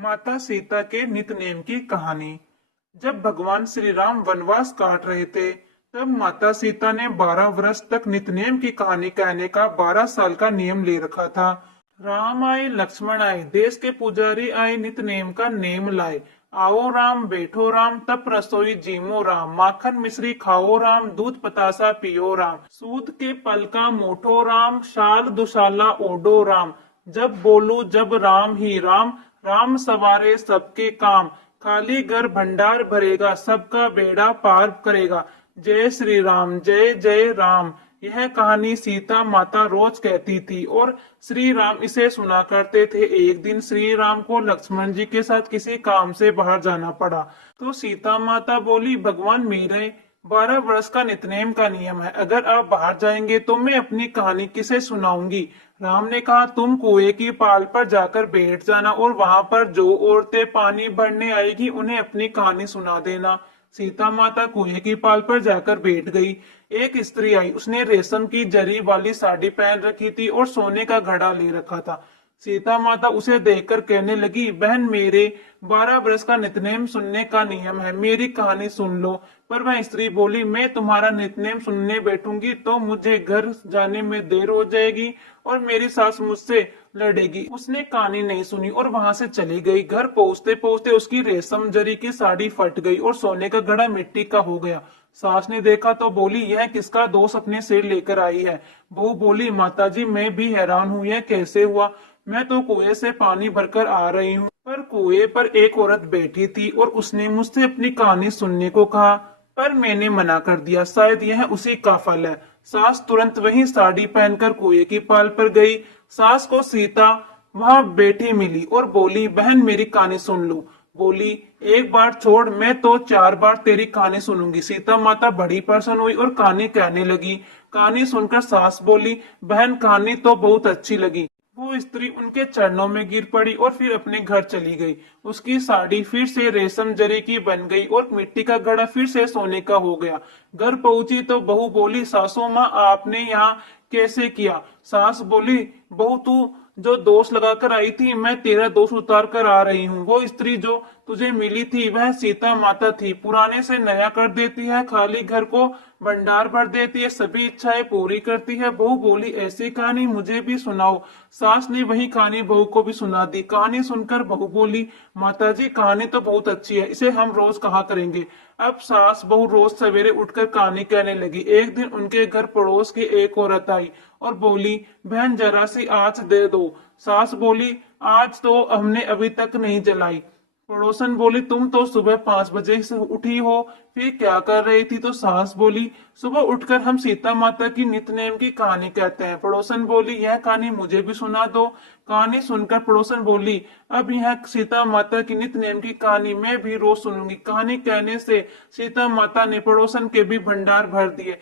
माता सीता के नित्य की कहानी। जब भगवान श्री राम वनवास काट रहे थे, तब माता सीता ने 12 वर्ष तक नित्य की कहानी कहने का 12 साल का नियम ले रखा था। राम आए, लक्ष्मण आए, देश के पुजारी आए, नित्य का नेम लाए। आओ राम, बैठो राम, तप रसोई जीमो राम, माखन मिश्री खाओ राम, दूध पतासा पियो राम, सूद के पल का मोठो राम, शाल दुशाला ओडो राम। जब बोलू जब राम ही राम, राम सवारे सबके काम, खाली घर भंडार भरेगा, सबका बेड़ा पार करेगा। जय श्री राम, जय जय राम। यह कहानी सीता माता रोज कहती थी और श्री राम इसे सुना करते थे। एक दिन श्री राम को लक्ष्मण जी के साथ किसी काम से बाहर जाना पड़ा, तो सीता माता बोली, भगवान मेरे 12 वर्ष का नित्यनेम का नियम है, अगर आप बाहर जाएंगे तो मैं अपनी कहानी किसे सुनाऊंगी। राम ने कहा, तुम कुएं की पाल पर जाकर बैठ जाना और वहां पर जो औरतें पानी भरने आएगी उन्हें अपनी कहानी सुना देना। सीता माता कुएं की पाल पर जाकर बैठ गई। एक स्त्री आई, उसने रेशम की जरी वाली साड़ी पहन रखी थी और सोने का घड़ा ले रखा था। सीता माता उसे देखकर कहने लगी, बहन मेरे 12 वर्ष का नित्यनेम सुनने का नियम है, मेरी कहानी सुन लो। पर वह स्त्री बोली, मैं तुम्हारा नित्यनेम सुनने बैठूंगी तो मुझे घर जाने में देर हो जाएगी और मेरी सास मुझसे लड़ेगी। उसने कहानी नहीं सुनी और वहां से चली गई। घर पहुंचते पहुंचते उसकी रेशम जरी की साड़ी फट गई और सोने का घड़ा मिट्टी का हो गया। सास ने देखा तो बोली, यह किसका दोष अपने सिर लेकर आई है। बहू बोली, माताजी मैं भी हैरान हूँ, यह कैसे हुआ। मैं तो कुएं से पानी भरकर आ रही हूँ, पर कुएं पर एक औरत बैठी थी और उसने मुझसे अपनी कहानी सुनने को कहा, पर मैंने मना कर दिया। शायद यह उसी का फल है। सास तुरंत वही साड़ी पहनकर कुएं की पाल पर गई। सास को सीता वहां बैठी मिली और बोली, बहन मेरी कहानी सुन लो। बोली, एक बार छोड़, मैं तो 4 बार तेरी कहानी सुनूंगी। सीता माता बड़ी प्रसन्न हुई और कहानी कहने लगी। कहानी सुनकर सास बोली, बहन कहानी तो बहुत अच्छी लगी। वो स्त्री उनके चरणों में गिर पड़ी और फिर अपने घर चली गई। उसकी साड़ी फिर से रेशम जरी की बन गई और मिट्टी का घड़ा फिर से सोने का हो गया। घर पहुंची तो बहू बोली, सासू माँ आपने यहाँ कैसे किया। सास बोली, बहू तू जो दोष लगाकर आई थी, मैं तेरा दोष उतार कर आ रही हूँ। वो स्त्री जो तुझे मिली थी वह सीता माता थी, पुराने से नया कर देती है, खाली घर को भंडार भर देती है, सभी इच्छाएं पूरी करती है। बहू बोली, ऐसी कहानी मुझे भी सुनाओ। सास ने वही कहानी बहू को भी सुना दी। कहानी सुनकर बहू बोली, माताजी कहानी तो बहुत अच्छी है, इसे हम रोज कहा करेंगे। अब सास बहू रोज सवेरे उठकर कहानी कहने लगी। एक दिन उनके घर पड़ोस की एक औरत आई और बोली, बहन जरा सी आँच दे दो। सास बोली, आज तो हमने अभी तक नहीं जलाई। पड़ोसन बोली, तुम तो सुबह 5 बजे से उठी हो, फिर क्या कर रही थी। तो सास बोली, सुबह उठकर हम सीता माता की नित्य की कहानी कहते हैं। पड़ोसन बोली, यह कहानी मुझे भी सुना दो। कहानी सुनकर पड़ोसन बोली, अब यह सीता माता की नित्य की कहानी मैं भी रोज सुनूंगी। कहानी कहने से सीता माता ने पड़ोसन के भी भंडार भर दिए।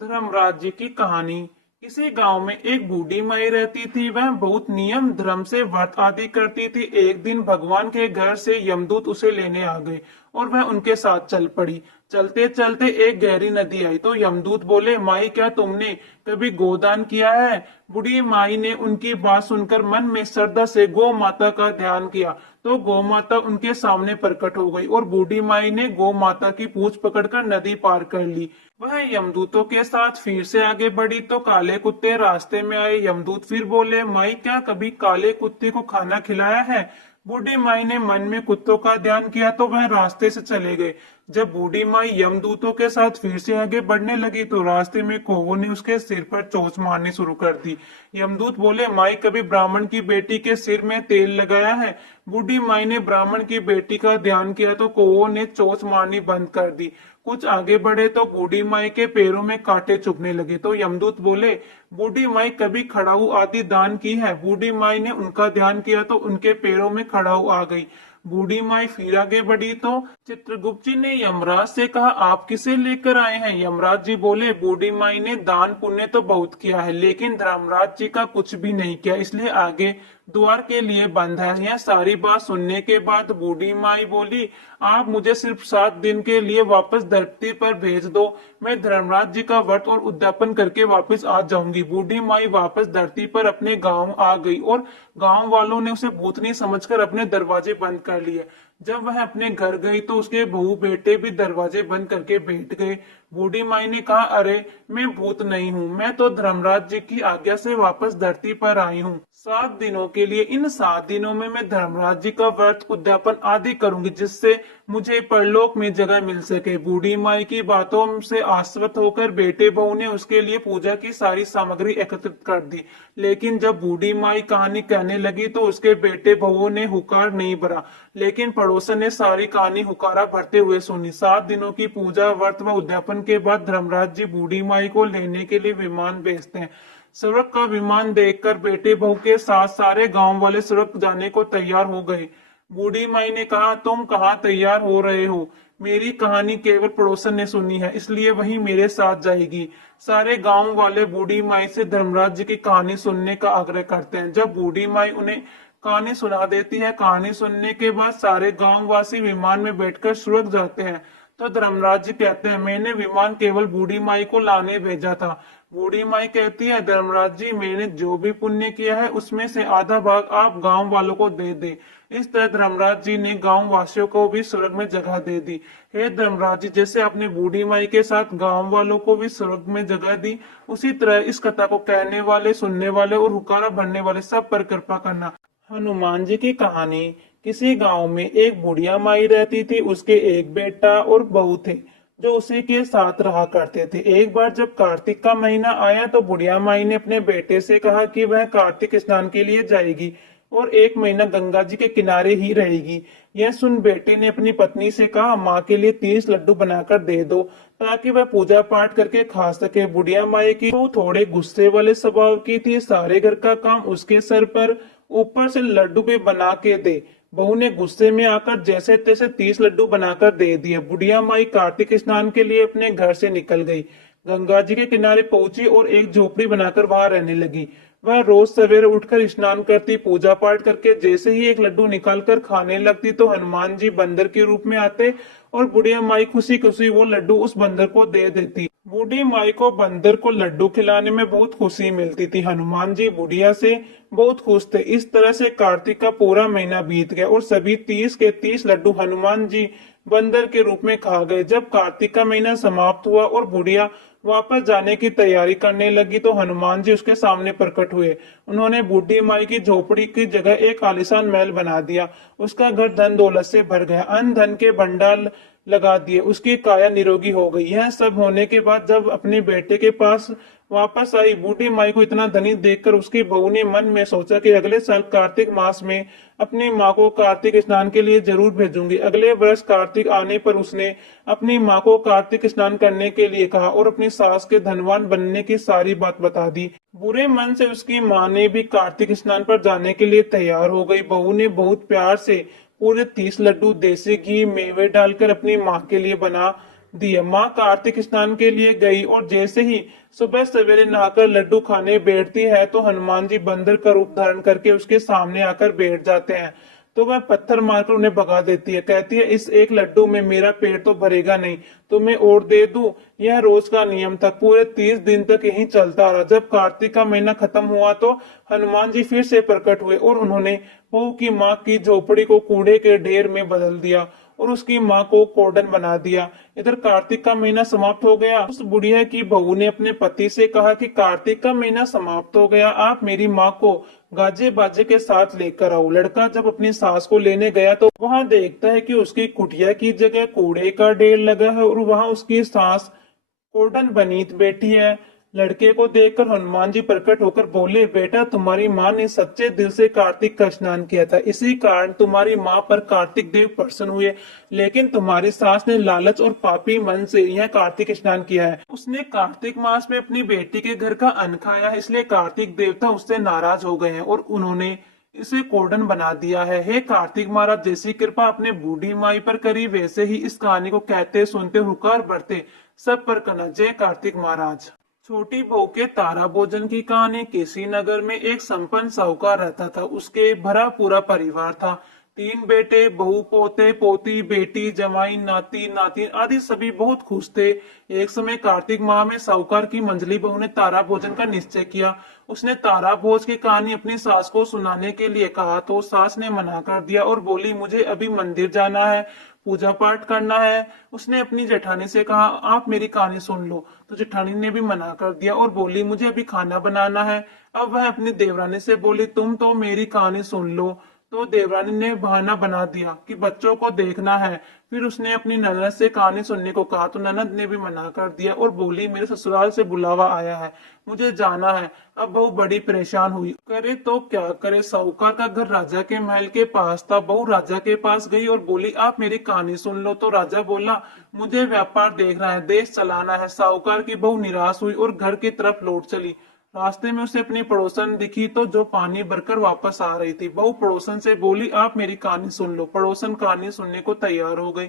धर्मराज जी की कहानी। किसी गांव में एक बूढ़ी माई रहती थी। वह बहुत नियम धर्म से व्रत आदि करती थी। एक दिन भगवान के घर से यमदूत उसे लेने आ गए और वह उनके साथ चल पड़ी। चलते चलते एक गहरी नदी आई तो यमदूत बोले, माई क्या तुमने कभी गोदान किया है। बूढ़ी माई ने उनकी बात सुनकर मन में श्रद्धा से गौ माता का ध्यान किया तो गौ माता उनके सामने प्रकट हो गई और बूढ़ी माई ने गौ माता की पूंछ पकड़कर नदी पार कर ली। वह यमदूतों के साथ फिर से आगे बढ़ी तो काले कुत्ते रास्ते में आए। यमदूत फिर बोले, माई क्या कभी काले कुत्ते को खाना खिलाया है। बूढ़ी माई ने मन में कुत्तों का ध्यान किया तो वह रास्ते से चले गए। जब बूढ़ी माई यमदूतों के साथ फिर से आगे बढ़ने लगी तो रास्ते में कौवों ने उसके सिर पर चोंच मारनी शुरू कर दी। यमदूत बोले, माई कभी ब्राह्मण की बेटी के सिर में तेल लगाया है। बूढ़ी माई ने ब्राह्मण की बेटी का ध्यान किया तो कौवों ने चोंच मारनी बंद कर दी। कुछ आगे बढ़े तो बूढ़ी माई के पैरों में कांटे चुभने लगे तो यमदूत बोले, बूढ़ी माई कभी खड़ाऊ आदि दान की है। बूढ़ी माई ने उनका ध्यान किया तो उनके पैरों में खड़ाऊ आ गई। बूढ़ी माई फिर आगे बढ़ी तो चित्रगुप्त जी ने यमराज से कहा, आप किसे लेकर आए हैं। यमराज जी बोले, बूढ़ी माई ने दान पुण्य तो बहुत किया है लेकिन धर्मराज जी का कुछ भी नहीं किया, इसलिए आगे द्वार के लिए बंद है। यह सारी बात सुनने के बाद बूढ़ी माई बोली, आप मुझे सिर्फ 7 दिन के लिए वापस धरती पर भेज दो, मैं धर्मराज जी का व्रत और उद्यापन करके वापस आ जाऊंगी। बूढ़ी माई वापस धरती पर अपने गांव आ गई और गांव वालों ने उसे भूतनी समझकर अपने दरवाजे बंद कर लिए। जब वह अपने घर गई तो उसके बहू बेटे भी दरवाजे बंद करके बैठ गए। बूढ़ी माई ने कहा, अरे मैं भूत नहीं हूँ, मैं तो धर्मराज जी की आज्ञा से वापस धरती पर आई हूँ 7 दिनों के लिए। इन 7 दिनों में मैं धर्मराज जी का व्रत उद्यापन आदि करूंगी, जिससे मुझे परलोक में जगह मिल सके। बूढ़ी माई की बातों से आश्वस्त होकर बेटे बहू ने उसके लिए पूजा की सारी सामग्री एकत्रित कर दी। लेकिन जब बूढ़ी माई कहानी कहने लगी तो उसके बेटे बहुओं ने हुकार नहीं भरा, लेकिन पड़ोसन ने सारी कहानी हुकारा भरते हुए सुनी। 7 दिनों की पूजा व्रत व उद्यापन के बाद धर्मराज जी बूढ़ी माई को लेने के लिए विमान भेजते हैं। सड़क का विमान देखकर बेटे बहू के साथ सारे गांव वाले सड़क जाने को तैयार हो गए। बूढ़ी माई ने कहा, तुम कहाँ तैयार हो रहे हो? मेरी कहानी केवल पड़ोसन ने सुनी है, इसलिए वही मेरे साथ जाएगी। सारे गांव वाले बूढ़ी माई से धर्मराज जी की कहानी सुनने का आग्रह करते हैं। जब बूढ़ी माई उन्हें कहानी सुना देती है, कहानी सुनने के बाद सारे गांव वासी विमान में बैठकर सुरग जाते हैं। तो धर्मराज जी कहते हैं, मैंने विमान केवल बूढ़ी माई को लाने भेजा था। बूढ़ी माई कहती है, धर्मराज जी मैंने जो भी पुण्य किया है उसमें से आधा भाग आप गांव वालों को दे दे। इस तरह धर्मराज जी ने गांव वासियों को भी स्वर्ग में जगह दे दी। हे धर्मराज जी, जैसे आपने बूढ़ी माई के साथ गांव वालों को भी स्वर्ग में जगह दी, उसी तरह इस कथा को कहने वाले, सुनने वाले और हुकारा भरने वाले सब पर कृपा करना। हनुमान जी की कहानी। किसी गांव में एक बुढ़िया माई रहती थी। उसके एक बेटा और बहू थे जो उसी के साथ रहा करते थे। एक बार जब कार्तिक का महीना आया तो बुढ़िया माई ने अपने बेटे से कहा कि वह कार्तिक स्नान के लिए जाएगी और 1 महीना गंगा जी के किनारे ही रहेगी। यह सुन बेटे ने अपनी पत्नी से कहा, माँ के लिए 30 लड्डू बनाकर दे दो ताकि वह पूजा पाठ करके खा सके। बुढ़िया माई की वो थोड़े गुस्से वाले स्वभाव की थी, सारे घर का काम उसके सर पर, ऊपर से लड्डू भी बना के दे। बहू ने गुस्से में आकर जैसे तैसे 30 लड्डू बनाकर दे दिए। बुढ़िया माई कार्तिक स्नान के लिए अपने घर से निकल गई, गंगा जी के किनारे पहुंची और एक झोपड़ी बनाकर वहां रहने लगी। वह रोज सवेरे उठकर स्नान करती, पूजा पाठ करके जैसे ही एक लड्डू निकालकर खाने लगती तो हनुमान जी बंदर के रूप में आते और बुढ़िया माई खुशी खुशी वो लड्डू उस बंदर को दे देती। बूढ़ी माई को बंदर को लड्डू खिलाने में बहुत खुशी मिलती थी। हनुमान जी बुढ़िया से बहुत खुश थे। इस तरह से कार्तिक का पूरा महीना बीत गया और सभी 30 के 30 लड्डू हनुमान जी बंदर के रूप में खा गए। जब कार्तिक का महीना समाप्त हुआ और बुढ़िया वापस जाने की तैयारी करने लगी तो हनुमान जी उसके सामने प्रकट हुए। उन्होंने बूढ़ी माई की झोपड़ी की जगह एक आलीशान महल बना दिया। उसका घर धन दौलत से भर गया, अन्न धन के भंडार लगा दिए, उसकी काया निरोगी हो गई। यह सब होने के बाद जब अपने बेटे के पास वापस आई, बूढ़ी माई को इतना धनी देखकर उसकी बहू ने मन में सोचा कि अगले साल कार्तिक मास में अपनी माँ को कार्तिक स्नान के लिए जरूर भेजूंगी। अगले वर्ष कार्तिक आने पर उसने अपनी माँ को कार्तिक स्नान करने के लिए कहा और अपनी सास के धनवान बनने की सारी बात बता दी। बुरे मन से उसकी माँ ने भी कार्तिक स्नान पर जाने के लिए तैयार हो गई। बहू ने बहुत प्यार से पूरे 30 लड्डू देसी घी मेवे डालकर अपनी माँ के लिए बना दिए। माँ कार्तिक स्नान के लिए गई और जैसे ही सुबह सवेरे नहाकर लड्डू खाने बैठती है तो हनुमान जी बंदर का रूप धारण करके उसके सामने आकर बैठ जाते हैं। तो वह पत्थर मारकर उन्हें भगा देती है। कहती है, इस एक लड्डू में मेरा पेट तो भरेगा नहीं, तुम्हें और दे दूं। यह रोज का नियम था। पूरे 30 दिन तक यही चलता रहा। जब कार्तिक का महीना खत्म हुआ तो हनुमान जी फिर से प्रकट हुए और उन्होंने बहू की माँ की झोपड़ी को कूड़े के ढेर में बदल दिया और उसकी माँ को कोडन बना दिया। इधर कार्तिक का महीना समाप्त हो गया। उस बुढ़िया की बहू ने अपने पति से कहा कि कार्तिक का महीना समाप्त हो गया, आप मेरी माँ को गाजे बाजे के साथ लेकर आओ। लड़का जब अपनी सास को लेने गया तो वहां देखता है कि उसकी कुटिया की जगह कूड़े का ढेर लगा है और वहां उसकी सास कोडन बनी बैठी है। लड़के को देखकर हनुमान जी प्रकट होकर बोले, बेटा तुम्हारी माँ ने सच्चे दिल से कार्तिक का स्नान किया था, इसी कारण तुम्हारी माँ पर कार्तिक देव प्रसन्न हुए। लेकिन तुम्हारी सास ने लालच और पापी मन से यह कार्तिक स्नान किया है। उसने कार्तिक मास में अपनी बेटी के घर का अन्न खाया, इसलिए कार्तिक देवता उससे नाराज हो गए हैं और उन्होंने इसे कोडन बना दिया है। हे कार्तिक महाराज, जैसी कृपा अपने बूढ़ी माई पर करी वैसे ही इस कहानी को कहते सुनते हुकार बढ़ते सब पर करना। जय कार्तिक महाराज। छोटी बहू के तारा भोजन की कहानी। किसी नगर में एक संपन्न साहूकार रहता था। उसके भरा पूरा परिवार था। 3 बेटे, बहू, पोते पोती, बेटी, जमाई, नाती नातिन आदि सभी बहुत खुश थे। एक समय कार्तिक माह में साहूकार की मंझली बहू ने तारा भोजन का निश्चय किया। उसने तारा भोज की कहानी अपनी सास को सुनाने के लिए कहा तो सास ने मना कर दिया और बोली, मुझे अभी मंदिर जाना है, पूजा पाठ करना है। उसने अपनी जेठानी से कहा, आप मेरी कहानी सुन लो। तो जेठानी ने भी मना कर दिया और बोली, मुझे अभी खाना बनाना है। अब वह अपनी देवरानी से बोली, तुम तो मेरी कहानी सुन लो। तो देवरानी ने बहाना बना दिया कि बच्चों को देखना है। फिर उसने अपनी ननद से कहानी सुनने को कहा तो ननद ने भी मना कर दिया और बोली, मेरे ससुराल से बुलावा आया है, मुझे जाना है। अब बहू बड़ी परेशान हुई, करे तो क्या करे। साहूकार का घर राजा के महल के पास था। बहू राजा के पास गई और बोली, आप मेरी कहानी सुन लो। तो राजा बोला, मुझे व्यापार देखना है, देश चलाना है। साहूकार की बहू निराश हुई और घर की तरफ लौट चली। रास्ते में उसे अपनी पड़ोसन दिखी तो जो पानी भरकर वापस आ रही थी। बहू पड़ोसन से बोली, आप मेरी कहानी सुन लो। पड़ोसन कहानी सुनने को तैयार हो गई।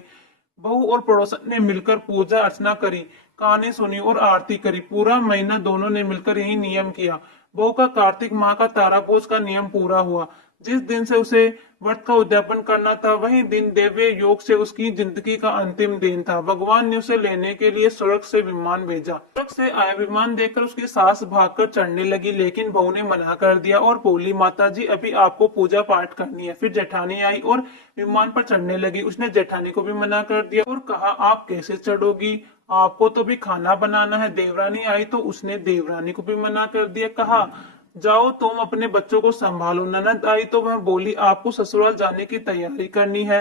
बहू और पड़ोसन ने मिलकर पूजा अर्चना करी, कहानी सुनी और आरती करी। पूरा महीना दोनों ने मिलकर यही नियम किया। बहू का कार्तिक माह का तारा भोज का नियम पूरा हुआ। जिस दिन से उसे व्रत का उद्यापन करना था वही दिन दिव्य योग से उसकी जिंदगी का अंतिम दिन था। भगवान ने उसे लेने के लिए स्वर्ग से विमान भेजा। स्वर्ग से आया विमान देखकर उसकी सास भागकर चढ़ने लगी, लेकिन बहू ने मना कर दिया और बोली, माता जी अभी आपको पूजा पाठ करनी है। फिर जेठानी आई और विमान पर चढ़ने लगी। उसने जेठानी को भी मना कर दिया और कहा, आप कैसे चढ़ोगी, आपको तो भी खाना बनाना है। देवरानी आई तो उसने देवरानी को भी मना कर दिया, कहा, जाओ तुम अपने बच्चों को संभालो। ननद आई तो वह बोली, आपको ससुराल जाने की तैयारी करनी है,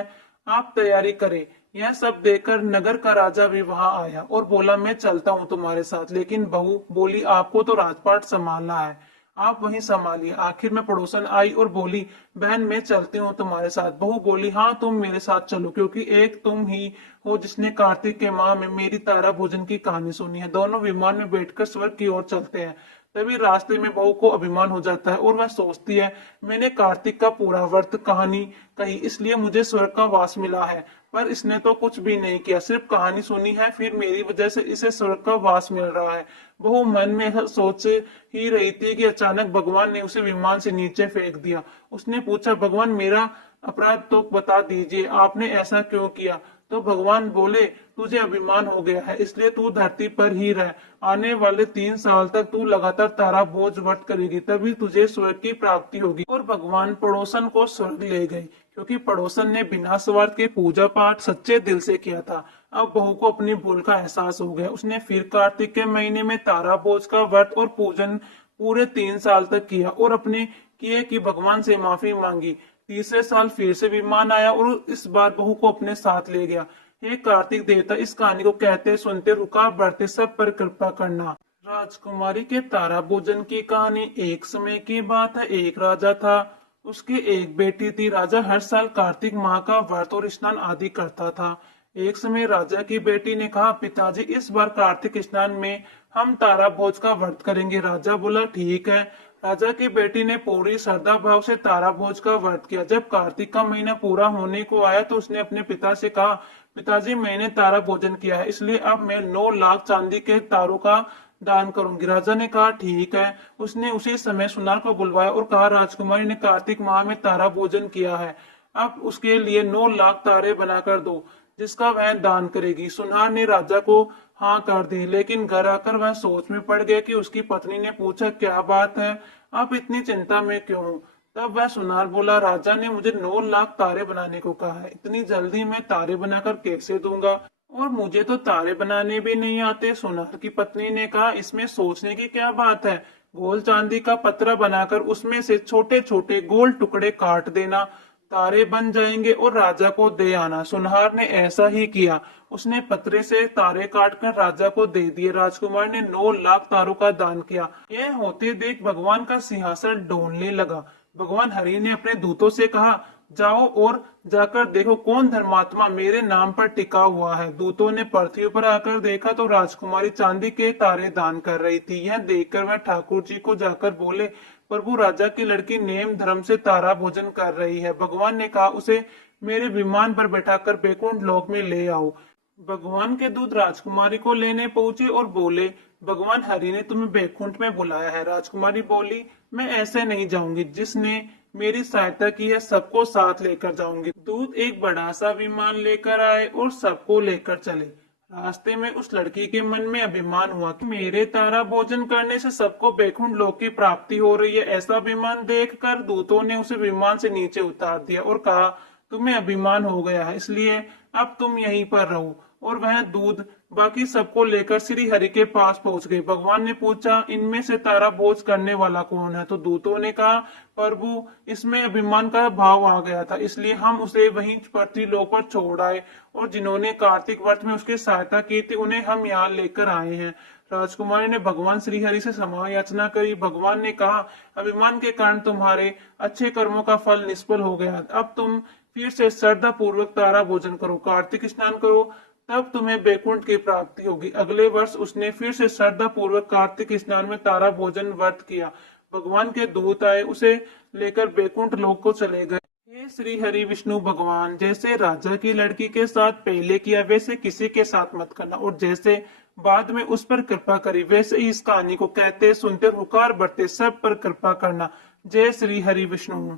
आप तैयारी करें। यह सब देखकर नगर का राजा भी वहां आया और बोला, मैं चलता हूँ तुम्हारे साथ। लेकिन बहू बोली, आपको तो राजपाट संभालना है, आप वहीं संभालिए। आखिर में पड़ोसन आई और बोली, बहन मैं चलती हूँ तुम्हारे साथ। बहू बोली, हाँ तुम मेरे साथ चलो, क्योंकि एक तुम ही हो जिसने कार्तिक के माह में मेरी तारा भोजन की कहानी सुनी है। दोनों विमान में बैठकर स्वर्ग की ओर चलते हैं। तभी रास्ते में बहू को अभिमान हो जाता है और वह सोचती है, मैंने कार्तिक का पूरा व्रत कहानी कही, इसलिए मुझे स्वर्ग का वास मिला है। पर इसने तो कुछ भी नहीं किया, सिर्फ कहानी सुनी है, फिर मेरी वजह से इसे स्वर्ग का वास मिल रहा है। बहू मन में यह सोच ही रही थी कि अचानक भगवान ने उसे विमान से नीचे फेंक दिया। उसने पूछा, भगवान मेरा अपराध तो बता दीजिए, आपने ऐसा क्यों किया। तो भगवान बोले, तुझे अभिमान हो गया है, इसलिए तू धरती पर ही रह। आने वाले 3 साल तक तू लगातार तारा भोज व्रत करेगी, तभी तुझे स्वर्ग की प्राप्ति होगी। और भगवान पड़ोसन को स्वर्ग ले गए, क्योंकि पड़ोसन ने बिना स्वार्थ के पूजा पाठ सच्चे दिल से किया था। अब बहू को अपनी भूल का एहसास हो गया। उसने फिर कार्तिक के महीने में तारा भोज का व्रत और पूजन पूरे 3 साल तक किया और अपने किए कि भगवान से माफी मांगी। तीसरे साल फिर से विमान आया और इस बार बहू को अपने साथ ले गया। हे कार्तिक देवता, इस कहानी को कहते सुनते रुका बढ़ते सब पर कृपा करना। राजकुमारी के तारा भोजन की कहानी। एक समय की बात है, एक राजा था, उसकी एक बेटी थी। राजा हर साल कार्तिक माह का व्रत और स्नान आदि करता था। एक समय राजा की बेटी ने कहा, पिताजी इस बार कार्तिक स्नान में हम तारा भोज का व्रत करेंगे। राजा बोला, ठीक है। राजा की बेटी ने पूरी श्रद्धा भाव से तारा भोज का व्रत किया। जब कार्तिक का महीना पूरा होने को आया तो उसने अपने पिता से कहा, पिताजी मैंने तारा भोजन किया है, इसलिए अब मैं 9 लाख चांदी के तारों का दान करूंगी। राजा ने कहा, ठीक है। उसने उसी समय सुनार को बुलवाया और कहा, राजकुमारी ने कार्तिक माह में तारा भोजन किया है, अब उसके लिए 9 लाख तारे बनाकर दो, जिसका वह दान करेगी। सुनार ने राजा को हाँ कर दी, लेकिन घर आकर वह सोच में पड़ गया कि उसकी पत्नी ने पूछा, क्या बात है, आप इतनी चिंता में क्यों हो। तब वह सुनार बोला, राजा ने मुझे 9 लाख तारे बनाने को कहा है, इतनी जल्दी मैं तारे बनाकर कैसे दूंगा, और मुझे तो तारे बनाने भी नहीं आते। सुनार की पत्नी ने कहा, इसमें सोचने की क्या बात है, गोल चांदी का पतरा बनाकर उसमें से छोटे छोटे गोल टुकड़े काट देना, तारे बन जाएंगे और राजा को दे आना। सुनहार ने ऐसा ही किया। उसने पतरे से तारे काटकर राजा को दे दिए। राजकुमार ने 9 लाख तारों का दान किया। यह होते देख भगवान का सिंहासन डोलने लगा। भगवान हरि ने अपने दूतों से कहा, जाओ और जाकर देखो कौन धर्मात्मा मेरे नाम पर टिका हुआ है। दूतों ने पृथ्वी पर आकर देखा तो राजकुमारी चांदी के तारे दान कर रही थी। यह देखकर वह ठाकुर जी को जाकर बोले, प्रभु राजा की लड़की नेम धर्म से तारा भोजन कर रही है। भगवान ने कहा, उसे मेरे विमान पर बैठाकर बैकुंठ लोक में ले आओ। भगवान के दूत राजकुमारी को लेने पहुंचे और बोले, भगवान हरि ने तुम्हें बैकुंठ में बुलाया है। राजकुमारी बोली, मैं ऐसे नहीं जाऊंगी, जिसने मेरी सहायता की है सबको साथ लेकर जाऊंगी। दूत एक बड़ा सा विमान लेकर आए और सबको लेकर चले। रास्ते में उस लड़की के मन में अभिमान हुआ कि मेरे तारा भोजन करने से सबको बैकुंठ लोक की प्राप्ति हो रही है। ऐसा अभिमान देखकर दूतों ने उसे विमान से नीचे उतार दिया और कहा, तुम्हें अभिमान हो गया है, इसलिए अब तुम यहीं पर रहो। और वह दूध बाकी सबको लेकर श्री हरि के पास पहुंच गए। भगवान ने पूछा, इनमें से तारा बोझ करने वाला कौन है? तो दूतों ने कहा, प्रभु, इसमें अभिमान का भाव आ गया था, इसलिए हम उसे वहीं पृथ्वीलोक पर छोड़ आए, और जिन्होंने कार्तिक व्रत में उसकी सहायता की थी उन्हें हम यहाँ लेकर आए हैं। राजकुमारी ने भगवान श्री हरि से क्षमा याचना करी। भगवान ने कहा, अभिमान के कारण तुम्हारे अच्छे कर्मों का फल निष्फल हो गया। अब तुम फिर से श्रद्धा पूर्वक तारा भोजन करो, कार्तिक स्नान करो, तब तुम्हें बैकुंठ की प्राप्ति होगी। अगले वर्ष उसने फिर से श्रद्धा पूर्वक कार्तिक स्नान में तारा भोजन व्रत किया। भगवान के दूत आए, उसे लेकर बैकुंठ लोक को चले गए। हे श्री हरि विष्णु भगवान, जैसे राजा की लड़की के साथ पहले किया वैसे किसी के साथ मत करना, और जैसे बाद में उस पर कृपा करी वैसे ही इस कहानी को कहते सुनते हुकार बढ़ते सब पर कृपा करना। जय श्री हरि विष्णु।